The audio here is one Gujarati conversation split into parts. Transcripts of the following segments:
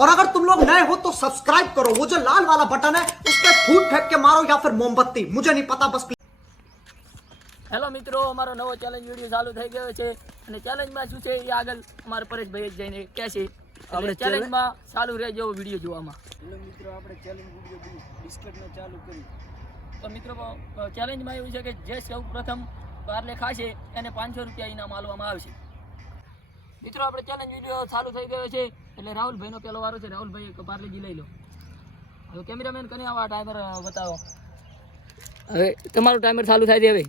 और अगर तुम लोग नए हो तो सब्सक्राइब करो, वो जो लाल वाला बटन है उस पर फूट फेंक के मारो या फिर मोमबत्ती, मुझे नहीं पता बस। હેલો મિત્રો, અમારો નવો ચેલેન્જ વિડીયો ચાલુ થઈ ગયો છે અને ચેલેન્જમાં શું છે એ આગળ અમારા પરેશભાઈ જઈને કહેશે. આપણે ચેલેન્જમાં ચાલુ રહેજો વિડીયો જોવામાં. હેલો મિત્રો, આપણે ચેલેન્જ વિડીયો બિસ્કટનો ચાલુ કરી. તો મિત્રો ચેલેન્જમાં એવું છે કે જે સૌ પ્રથમ પાર્લે ખાશે એને 500 રૂપિયા ઇનામ આપવામાં આવશે. મિત્રો આપણે ચેલેન્જ વિડીયો ચાલુ થઈ ગયો છે એટલે રાહુલભાઈનો પહેલો વારો છે. રાહુલભાઈ પાર્લેજી લઈ લો. હવે કેમેરામેન કરીને આવા ટાઈમર બતાવો. હવે તમારું ટાઈમર ચાલુ થાય છે. હવે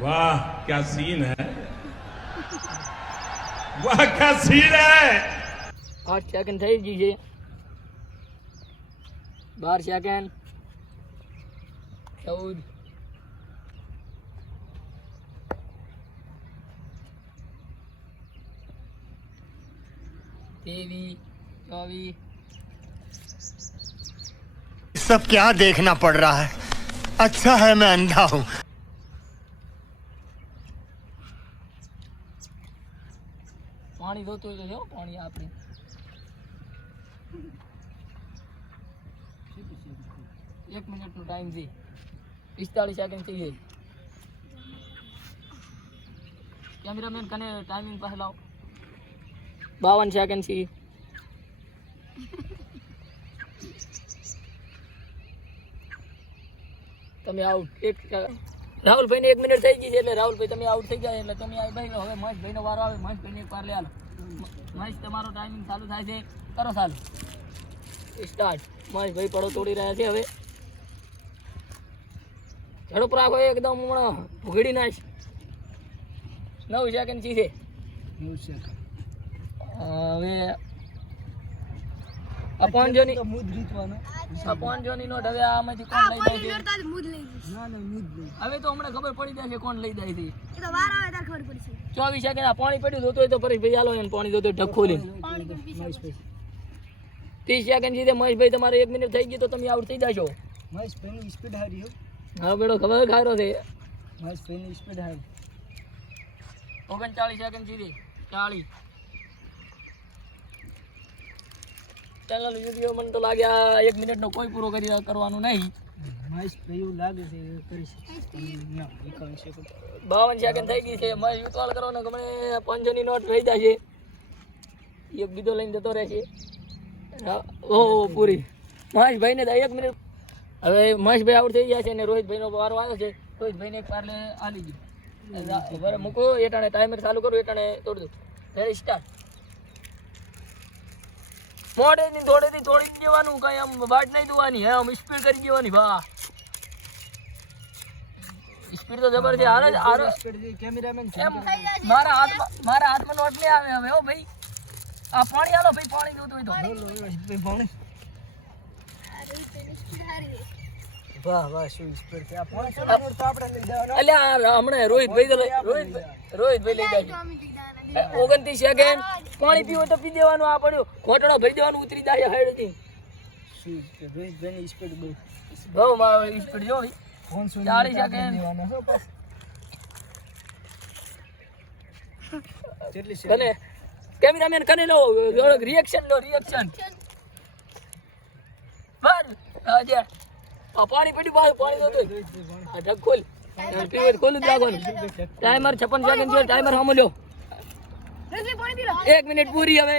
वाह क्या सीन है, वाह क्या सीन है. 8 સેકન્ડ થઈ ગઈ છે. 12 સેકન્ડ, 14, 23, 24. सब क्या देखना पड़ रहा है, अच्छा है मैं अंधा हूँ. પાણી જોતું હોય તો જો પાણી આપણે 1 મિનિટનો ટાઈમ છે. 45 સેકન્ડ થઈ ગઈ. કેમેરામેન કને ટાઈમિંગ પાસે લાવો. 52 સેકન્ડ છે. તમે આઉટ. રાહુલભાઈને 1 મિનિટ થઈ ગઈ છે એટલે રાહુલભાઈ તમે આઉટ થઈ જાય એટલે તમે આવી ભાઈ. હવે મહેશભાઈનો વારો આવે. મહેશભાઈને એક વાર લે હાલો. મહેશ તમારો ટાઈમિંગ ચાલુ થાય છે, કરો ચાલુ સ્ટાર્ટ. મહેશભાઈ પડો તોડી રહ્યા છે. હવે ઝડપ રાખો એકદમ, હમણાં ભૂગડી નાખ. 9 સેકન્ડ છે. 9 સેકન્ડ. હવે અપોનજોની મૂડ રીતવાનો. અપોનજોની નોટ હવે આમાંથી કોણ લઈ જાય છે? ના મૂડ લઈ. હવે તો હમણાં ખબર પડી જાય છે કોણ લઈ જાય છે. એ તો વાર આવે ત્યારે ખબર પડશે. 24 સેકન્ડ. આ પાણી પડ્યું જોતું હોય તો પરેશભાઈ હાલો એને પાણી જોતું હોય ઢક્કો લે. 30 સેકન્ડ છે. મહેશભાઈ તમારે 1 મિનિટ થઈ ગઈ તો તમે આઉટ થઈ જશો. મહેશ પેની સ્પીડ હારી હો. હા બેડો ખબર ખારો છે. મહેશ પેની સ્પીડ હારી. 39 સેકન્ડ છે. 40. ચેનલ વિડીયો મને તો લાગ્યા 1 મિનિટનો કોઈ પૂરો કરવાનું નહીં. મહેશ એવું લાગે છે એ કરી શકે. 51 સેકન્ડ. 52 સેકન્ડ થઈ ગઈ છે. મહેશ યુટવાલ કરો ને ગમે 500 ની નોટ રહી જશે. એક બીજો લઈને જતો રહેશે. ઓહો પૂરી. મહેશભાઈને 1 મિનિટ. હવે મહેશભાઈ આઉટ થઈ ગયા છે અને રોહિતભાઈનો વારો આવ્યો છે. રોહિતભાઈને એક પાર્લે આલી ગયું. બરાબર મૂકો. એટાણે ટાઈમર ચાલુ કરો. એટાણે તોડ દો. Ready start. મોડેથી થોડેથી થોડી જવાનું, કઈ આમ વાટ નહીં દોવાની. હે આમ સ્પીડ કરી દેવાની. વાહ સ્પીડ તો જબર છે. હારે કેમેરામેન મારા હાથમાં નોટ નહીં આવે હવે. હો ભાઈ આ પાણી હાલો ભાઈ. પાણી જોતું હોય તો પાણી. વાહ વાહ શું સ્પીડ છે. આ પાણી તો આપણે લઈ જવાનું. અલ્યા હમણાં રોહિતભાઈ તો રોહિતભાઈ લઈ જાય. 29 સેકન્ડ. પાણી પીવો તો પી દેવાનું. આ પડ્યો ઘોટડો ભરી દેવાનું. ઉતરી જાય હેડથી. શું સ્પીડ. રોહિતભાઈની સ્પીડ બહુ સ્પીડ જો 40 સેકન્ડ. કેટલી છે? કને કેમેરામેન કને લો રિએક્શન લો. રિએક્શન બસ આજે આ પાણી પીડ્યું. પાણી તો આ ઢગ ખોલ. પીવો ખોલું જ રાખવાનું. ટાઈમર 56 સેકન્ડ છે. ટાઈમર સામો લ્યો. 1 મિનિટ પૂરી. હવે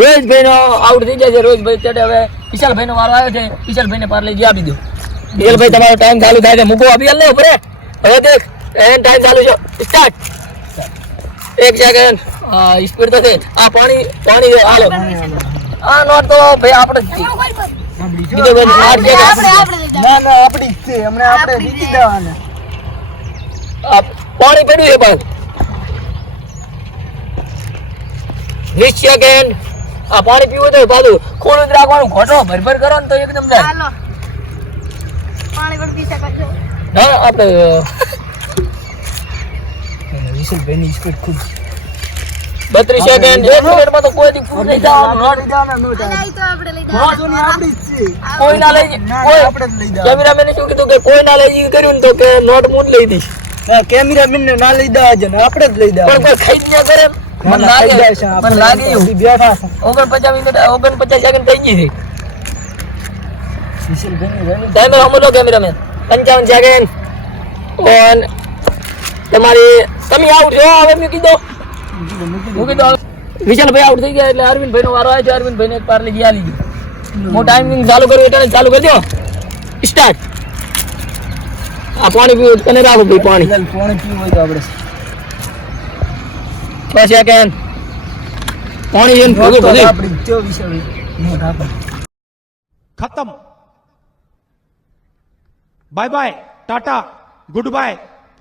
રોહિતભાઈ નો આઉટ થઈ જાય છે. રોહિતભાઈ અત્યારે હવે વિશાલભાઈ નો વારો આવ્યો છે. વિશાલભાઈ ને પાર્લેજી આપી દો. વિશાલભાઈ તમારો ટાઈમ ચાલુ થાય છે. મૂકો અભિયાન લે ઉપર. હવે દેખ એન ટાઈમ ચાલુ છે. સ્ટાર્ટ. 1 સેકન્ડ. સ્પીડ તો છે. આ પાણી હાલો. આ નોટ તો ભાઈ આપણે જ છે. બીજો ભાઈ 8 સેકન્ડ. ના આપણી જ છે. હમણાં આપણે જીતી દેવાના. પાણી પડ્યું છે પણ 20 સેકન્ડ. આ પાણી પીવું તો પાછું ખોલું જ રાખવાનું. ઘોટો ભરભર કરો ને તો એકદમ જાય. પાણી પણ પી શકો. હા આપણે વિશાલભાઈની સ્પીડ ખૂબ. 32 સેકન્ડ. 1 મિનિટમાં તો કોઈ દી પૂરું નહીં જવાનું. કોઈ ના લઈ આપણે જ લઈ જવાનું. કેમેરામેને શું કીધું કે કોઈ ના લઈ કર્યું ને તો કે નોટ મૂન લઈ દઈશ. કેમેરામેન ને ના લઈ દા છે ને આપણે જ લઈ દા પણ કોઈ ખાઈ જ ના કરે મને લાગે એવું બેઠા છે 49 મિનિટ 49 સેકન્ડ થઈ ગઈ છે વિશાલભાઈ ને ટાઈમર હમલો કેમેરામેન 55 સેકન્ડ ઓન તમારી તમે આઉટ છો હવે મૂકી દો વિશાલભાઈ આઉટ થઈ ગયા એટલે અરવિંદભાઈ નો વારો આવ્યો છે અરવિંદભાઈ ને એક પાર્લે ગયા લીધી હું ટાઈમિંગ ચાલુ કર્યું એટલે ચાલુ કરી દો સ્ટાર્ટ આ પાણી પીવું કને રાખો ભાઈ પાણી પાણી પીવું હોય તો આપણે 6 સેકન્ડ પાણી એમ ભોગી ભોગી આપણી જો વિશાલભાઈ મોઢા પર खत्म bye bye tata good bye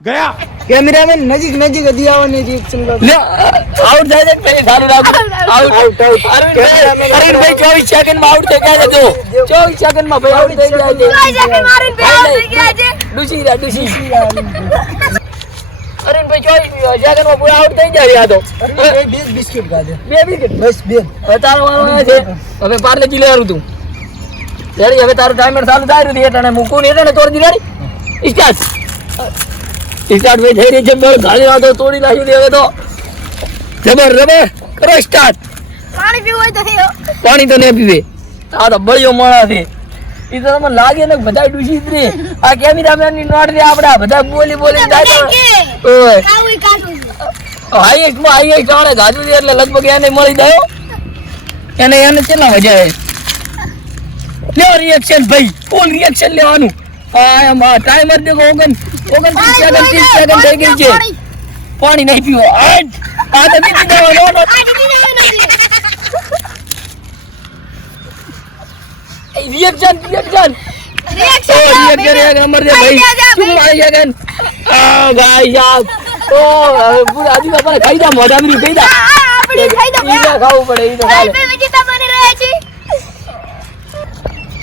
गया કેમેરામેન નજીક હજી આવવાની રિએક્શન કરો લે આઉટ થાય છે પહેલે ચાલુ રાખો આઉટ અરવિંદભાઈ 24 સેકન્ડ માં આઉટ થઈ ગયા છે જો 24 સેકન્ડ માં ભાઈ આઉટ થઈ ગયા છે ડુસી અરવિંદભાઈ 24 સેકન્ડ માં પૂરા આઉટ થઈ ગયા તો એ બે બિસ્કિટ ખાધે બે વિકેટ બસ બે હવે તારો વારો આવે છે હવે પાર્લે જી લેવાનું તું રેડી હવે તારું ટાઈમર ચાલુ થાય રહ્યું એટલે મૂકું ને એટલે તોડી દી રેડી સ્ટાર્ટ ભાઈ થઈ રહી છે બોલ ગાડી વાળો તોડી નાખી દે હવે તો રબર કરો સ્ટાર્ટ પાણી પીવું હોય તો થયો પાણી તો નહીં પીવે આ તો બળિયો માણસ છે એ તો તમને લાગે ને બધા ડૂસી જ રે આ કેમેરામેન ની નોટ રે આપડા બધા બોલી જાય ઓય આવું કાઢું હાઈએસ્ટ માં હાઈએસ્ટ વાળે ગાજુ છે એટલે લગભગ એને મળી જાય એને કેટલા મજા આવે લે રિએક્શન ભાઈ ફૂલ રિએક્શન લેવાનું આ ટાઈમર દેખો 29 સેકન્ડ 30 સેકન્ડ થઈ ગઈ છે પાણી નહીં પીવો આ તો બીજી દેવાનો રિએક્શન એક નંબર દે ભાઈ શું મારી સેકન્ડ આ ગાઈ યાર ઓ પૂરા આદિ બાપા ખાઈ દા મોઢા બરી ખાઈ દા આપણે ખાઈ દો ઈ ખાવું પડે ઈ તો ખાલે ભાઈ વિજેતા બની રહ્યા છે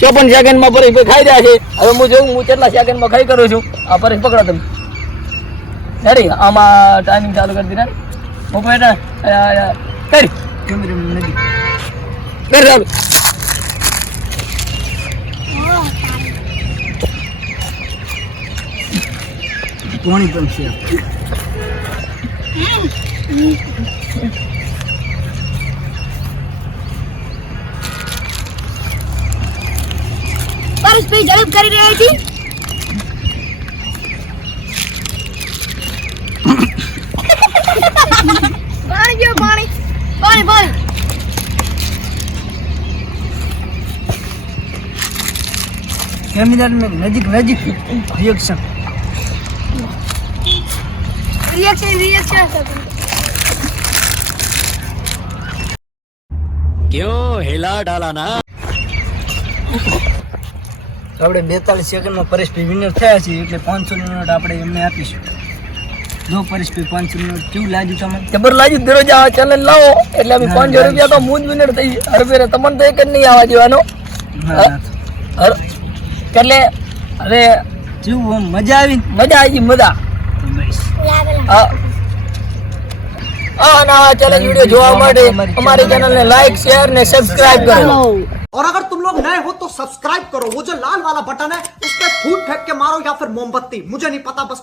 54 સેકન્ડ માં પરેશ ખાઈ રહ્યા છે હવે હું જોઉં હું કેટલા સેકન્ડ માં ખાઈ કરું છું આ પરેશ પકડો તમે રેડી આમાં ટાઈમિંગ ચાલુ કરી દીધા હું બેટા કરી કેમેરામેન નજીક કર ચાલુ પાણી પણ છે પરેશભાઈ ઝડપ કરી રહ્યા છે પાણી પીઓ પાણી કેમેરામેન નજીક રિએક્શન રિએક્શન क्यों हिला डाला ना આપણે 42 સેકન્ડમાં પરેશભાઈ વિનર થયા છે એટલે 500 ની નોટ આપણે એમને આપીશું જો પરેશભાઈ 500 ની નોટ કેવું લાગ્યું તમને જબર લાગ્યું દરરોજ આ ચેનલ લાવો એટલે અમે 500 રૂપિયા તો હું જ વિનર થઈ હરફેરે તમને તો એક જ નહીં આવવા દેવાનો એટલે હવે જેવું મજા આવી મજા આવી મજા આ નવા ચેલેન્જ વિડિયો જોવા માટે અમારી ચેનલને લાઈક શેર ને સબસ્ક્રાઇબ કરો और अगर तुम लोग नए हो तो सब्सक्राइब करो वो जो लाल वाला बटन है उस पर फूट फेंक के मारो या फिर मोमबत्ती मुझे नहीं पता बस